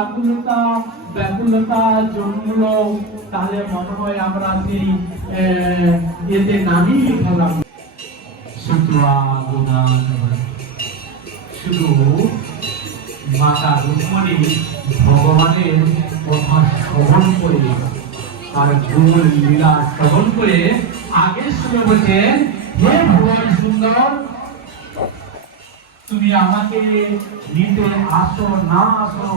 আকুলতা ব্যাকুলতা জন্মলো, তাহলে মনে হয় আমরা সেই এতে নামই লিখালাম। শুধু মাতা রুক্মিণী ভগবানের কথা শ্রবণ করে আর গুণ লীলা শ্রবণ করে আগে শুনে বলছেন, হে ভগবান সুন্দর, তুমি আমাকে নিতে আসো না আসো,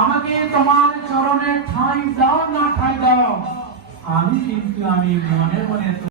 আমাকে তোমার চরণে ঠাঁই দাও না ঠাঁই দাও, আমি কিন্তু আমি মনে মনে